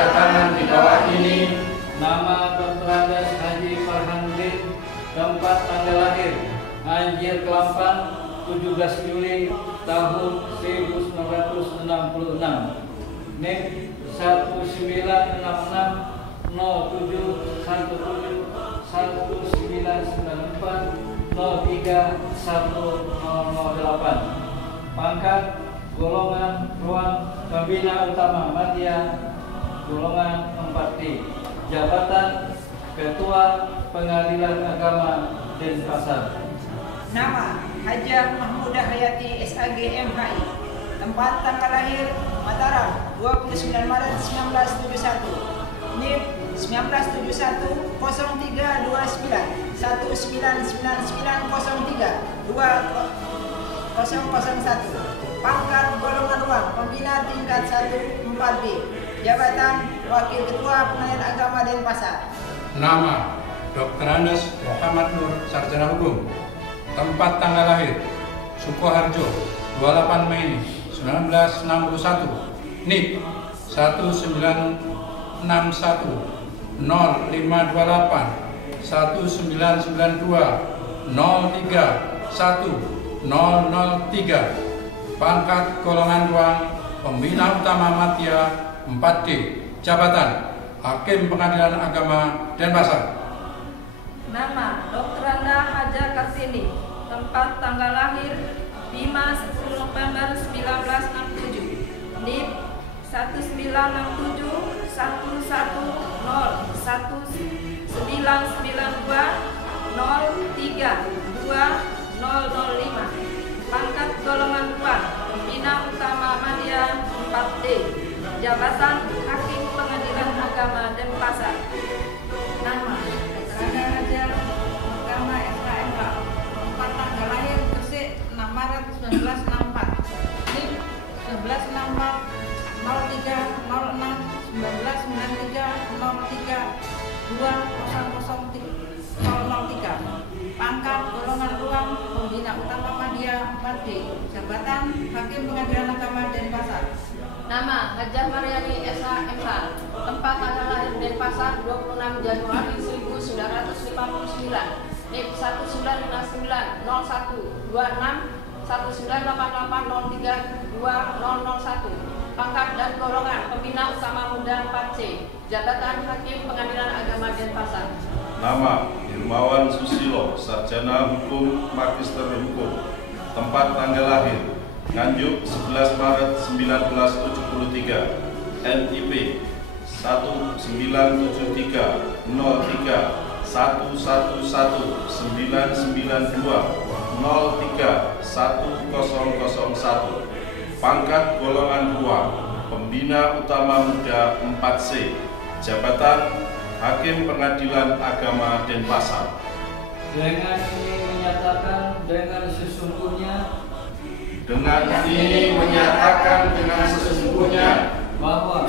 tanda tangan di bawah ini. Nama Dr. Andes Haji Farhandin, tempat tanggal lahir Anjir Kelampang 17 Juli tahun 1966. NIP 19671994031008. Pangkat golongan ruang pembina utama Madya golongan 4D. Jabatan Ketua Pengadilan Agama Denpasar. Nama Hajah Mahmudah Hayati SAG MHI. Tempat tanggal lahir Mataram 29 Maret 1971. NIP 1971 0329 199903 2001. Pangkat golongan ruang pembina tingkat 1 4D. Jabatan Wakil Ketua Pengadilan Agama Denpasar. Nama Dr. Andes Muhammad Nur, Sarjana Hukum. Tempat tanggal lahir Sukoharjo 28 Mei 1961. NIP 1961 0528 1992 03 1003. Pangkat golongan ruang pembina utama Madya 4D. Jabatan Hakim Pengadilan Agama Denpasar. Nama Dr. Anda Haja Kartini. Tempat tanggal lahir 5-10 November 1967. NIP 1967 11101992032005. Pangkat golongan 4 pembina utama Madya 4D. Jabatan Hakim Pengadilan Agama Denpasar. Nama Dr. Haja Agama SKMK. Tempat tanggal lahir Gresik 6 Maret 1964. NIP 1964 03 06 1993 03 2003. Pangkat golongan ruang pembina utama Madya 4D. Jabatan Hakim Pengadilan Agama Denpasar. Nama Hajah Mariani SHMH. Tempat tanggal lahir Denpasar 26 Januari 1959. NIP 1959 01 26 1988 03 2001. Pangkat dan golongan pembina utama muda 4C. Jabatan Hakim Pengadilan Agama Denpasar. Nama Hirmawan Susilo, Sarjana Hukum, Magister Hukum. Tempat tanggal lahir Nganjuk 11 Maret 1973. NIP 1973 03 111992 03 1001. Pangkat golongan 2 pembina utama muda 4C. Jabatan Hakim Pengadilan Agama Denpasar. Dengan ini menyatakan dengan sesungguhnya bahwa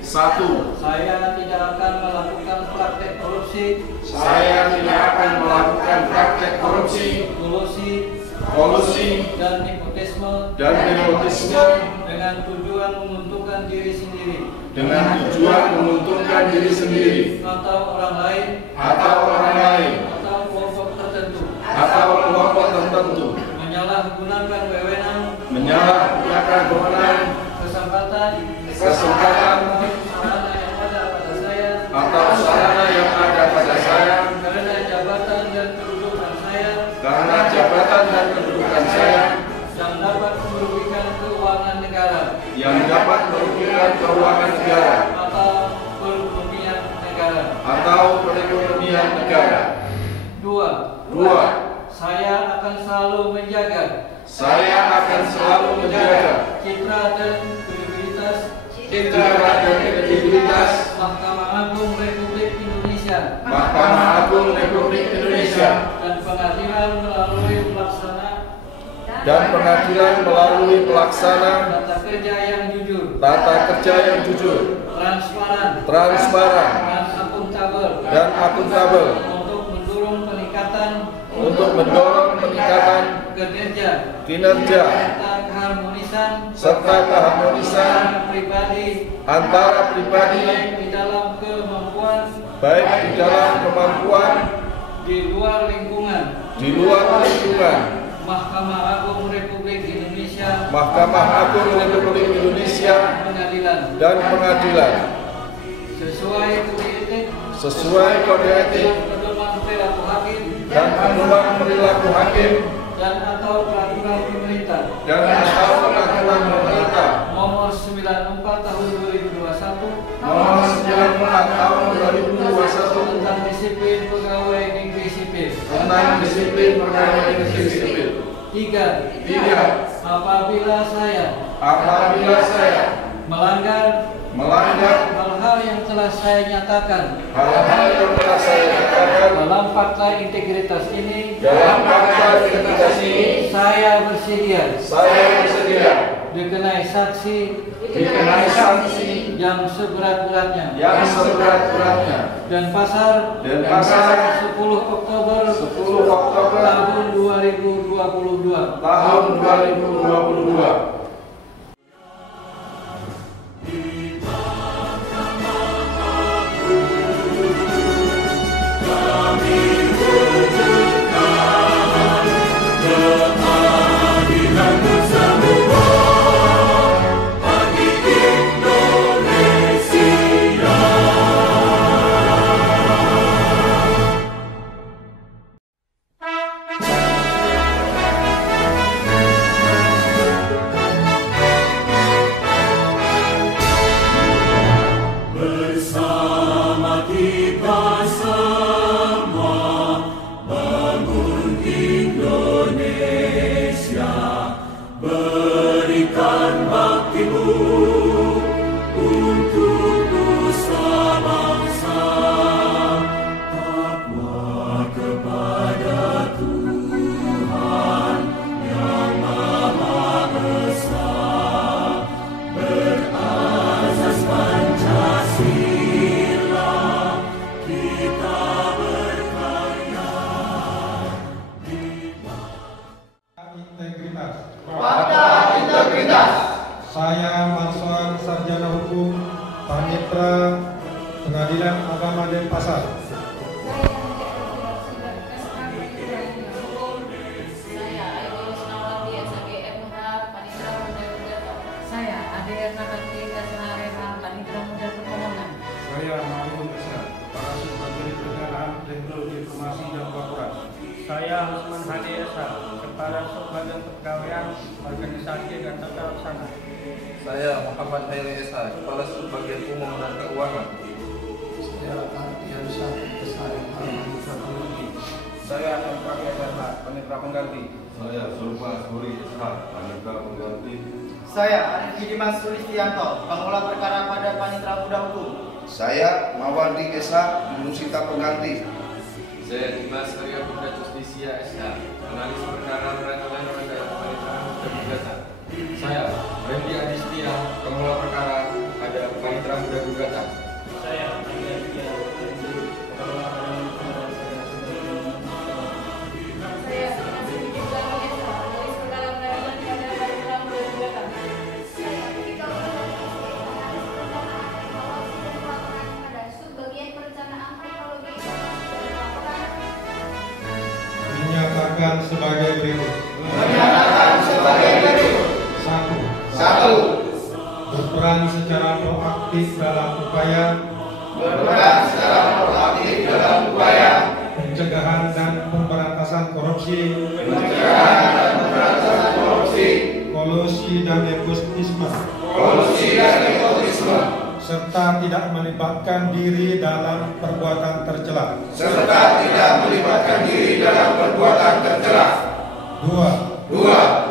satu, saya tidak akan melakukan praktek korupsi, kolusi dan nepotisme dengan tujuan menguntungkan diri sendiri atau orang lain atau kelompok tertentu, menyalahgunakan wewenang, kesempatan atau sarana yang ada pada saya karena jabatan dan kedudukan saya yang dapat merugikan keuangan negara atau perekonomian negara. Dua, saya akan selalu menjaga citra dan kredibilitas Mahkamah Agung Republik Indonesia dan pengadilan melalui pelaksana tata kerja yang jujur, transparan dan akuntabel untuk mendorong peningkatan kinerja serta keharmonisan antara pribadi baik di dalam kemampuan di luar lingkungan Mahkamah Agung Republik Indonesia dan pengadilan sesuai kode etik dan pedoman perilaku hakim dan atau peraturan pemerintah nomor 94 tahun 2021 tentang disiplin pegawai negeri sipil. 3. Apabila saya melanggar hal-hal yang telah saya nyatakan dalam fakta integritas ini, saya bersedia dikenai sanksi yang seberat-beratnya dan pasal 10 Oktober tahun 2022. Saya Marsoan Sarjana Hukum Panitra Pengadilan Agama Denpasar. Saya Ade Ernawati Kasnarema Panitra Muda Permohonan. Saya Mahmud Esa, Kepala Subbagian Perdagangan Teknologi Informasi dan Korporasi. Saya Usman Hadi Esa, Kepala Subbagian Kepegawaian Organisasi dan Tata Laksana. Saya Muhammad Hairi Esa, Kepala Subbagian Umum dan Keuangan. Saya Artian Syah, Kesari Panitra Teknologi. Saya Emrah Yadana, Panitra Pengganti. Saya Zulma Suri Ishak, Panitra Pengganti. Saya Arif Dimas Sulistianto, Pengelola Perkara pada Panitra Muda Hukum. Saya Mawardi Esa, Juru Sita Pengganti. Saya Dimas Arya Bunda Justisia SH, Analis Perkara Peraturan pada Panitra Muda Gugatan. Saya Randy Adistia, Pengelola Perkara pada Panitra Muda Gugatan. Saya Andi Aditya, Pengelola Perkara pada Saya Nasib juga Esa, Analis Perkara Peraturan pada Panitra Muda Gugatan. Subbagian Perencanaan Teknologi Menyatakan sebagai berikut. 1. Berperan secara proaktif dalam upaya pencegahan dan pemberantasan korupsi, kolusi dan nepotisme, serta tidak melibatkan diri dalam perbuatan tercela. 2.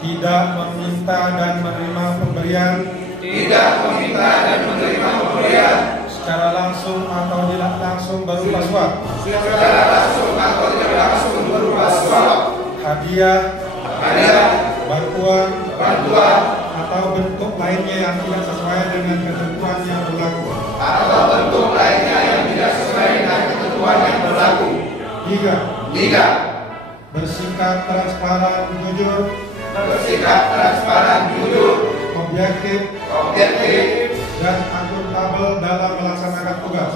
Tidak meminta dan menerima pemberian secara langsung atau tidak langsung berupa suap, hadiah, bantuan, atau bentuk lainnya yang tidak sesuai dengan ketentuan yang berlaku. 3. Bersikap transparan, jujur, bersikap transparan, jujur, objektif, dan akuntabel dalam melaksanakan tugas.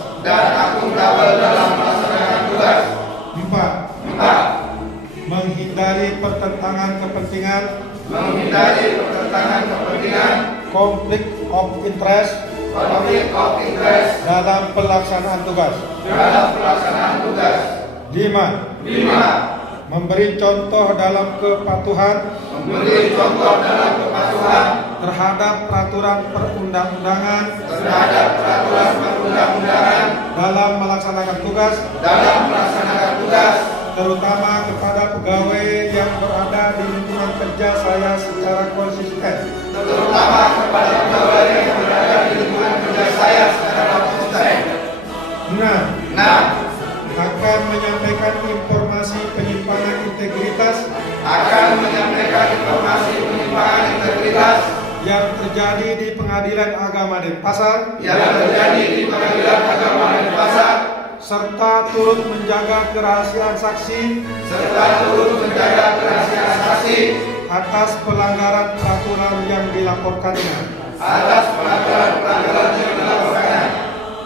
4. Menghindari pertentangan kepentingan, konflik of interest, dalam pelaksanaan tugas. 5. Memberi contoh dalam kepatuhan, terhadap peraturan perundang-undangan, dalam melaksanakan tugas, terutama kepada pegawai yang berada di lingkungan kerja saya secara konsisten. 6. Akan menyampaikan informasi penyimpangan integritas, yang terjadi di Pengadilan Agama Denpasar, serta turut menjaga kerahasiaan saksi, atas pelanggaran peraturan yang dilaporkannya.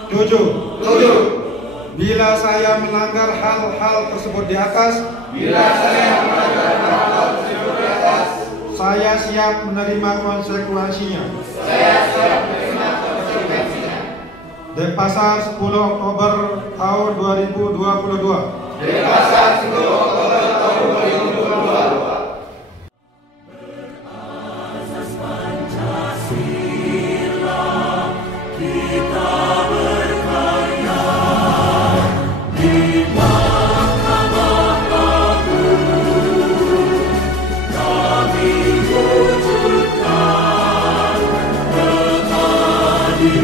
7. Bila saya melanggar hal-hal tersebut di atas, saya siap menerima konsekuensinya. Denpasar 10 Oktober tahun 2022. Di